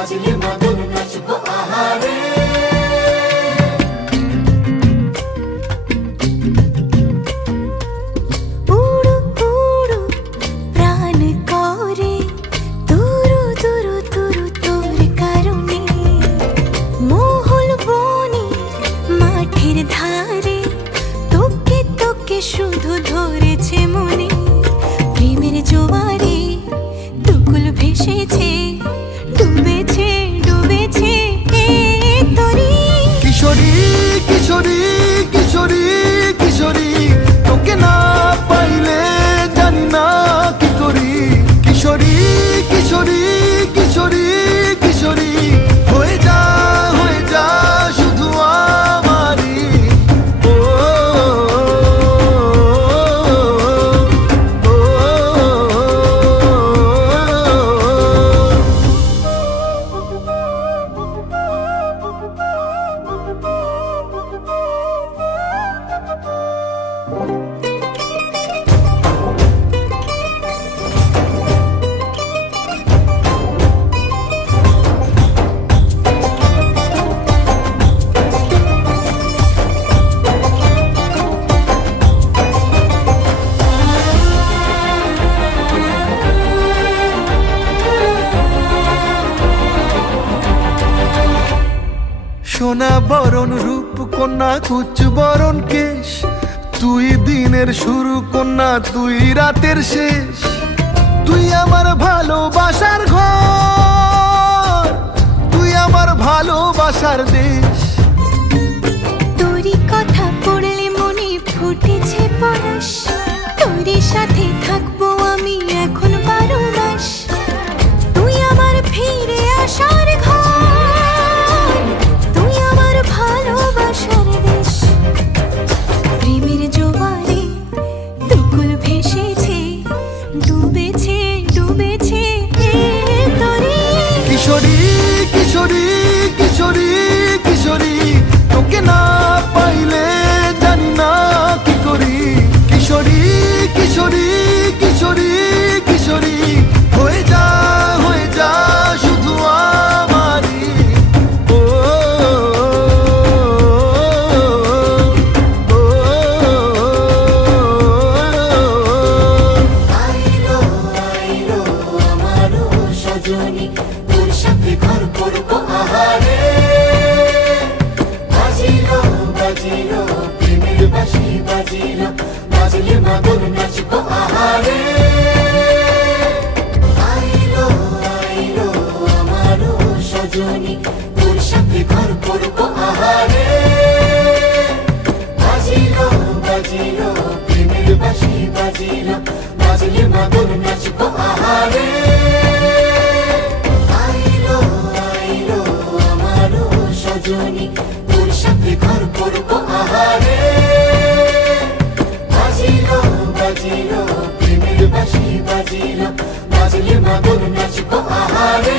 বাজলে মাদল নাচবো আহারে। উড়ু উড়ু প্রাণ করে তুরু তুরু তুরু তোর কারণে, মহল বনে মাঠের ধারে তোকে তোকে শুধু ধরেছে মনে। প্রেমের জোয়ারে দুকুল ভেসেছে, ডুবেছে ডুবেছে এ তরি। কিশোরী কিশোরী কিশোরী কিশোরী, তোকে না পাইলে জানি না কি করি। কিশোরী কিশোরী কিশোরী কিশোরী, হয়ে যা শুধু আমারি। ও সোনা বরণ রূপ কন্যা কুচ বরণ কেশ, তুই দিনের শুরু কন্যা তুই রাতের শেষ। তুই আমার ভালোবাসার ঘর, তুই আমার ভালোবাসার দেশ। তোরই কথা পড়লে মনে ফুটেছে পরশ, তোরই সাথে থাকবো আমি এখন 12 মাস। তুই আমার ফিরে আসার ঘর, তুই আমার ভালোবাসার দেশ। প্রেমের জোয়ারে দুকুল ভেসেছে, ডুবেছে ডুবেছে এ তরি। কিশোরী কিশোরী কিশোরী কিশোরী, তোকে না পাইলে জানি না কি করি। কিশোরী কিশোরী কিশোরী কিশোরী, হয়ে যা শুধু আমারি। ও আইলো আইলো আমারও সজনী, তোর সাথে ঘর করবো আহারে। বাজিলো বাজিলো প্রেমের বাঁশি বাজিলো, বাজলে মাদল নাচবো আহারে। আইলো আইলো আমারও সজনী, তোর সাথে ঘর করবো আহারে। বাজিলো বাজিলো প্রেমের বাঁশি বাজিলো, বাজলে মাদল নাচবো আহারে। আইলো আইলো আমারও সজনী, তোর সাথে ঘর করবো আহারে। বাজিলো বাজিলো প্রেমের বাঁশি বাজিলো, বাজলে মাদল নাচবো আহারে।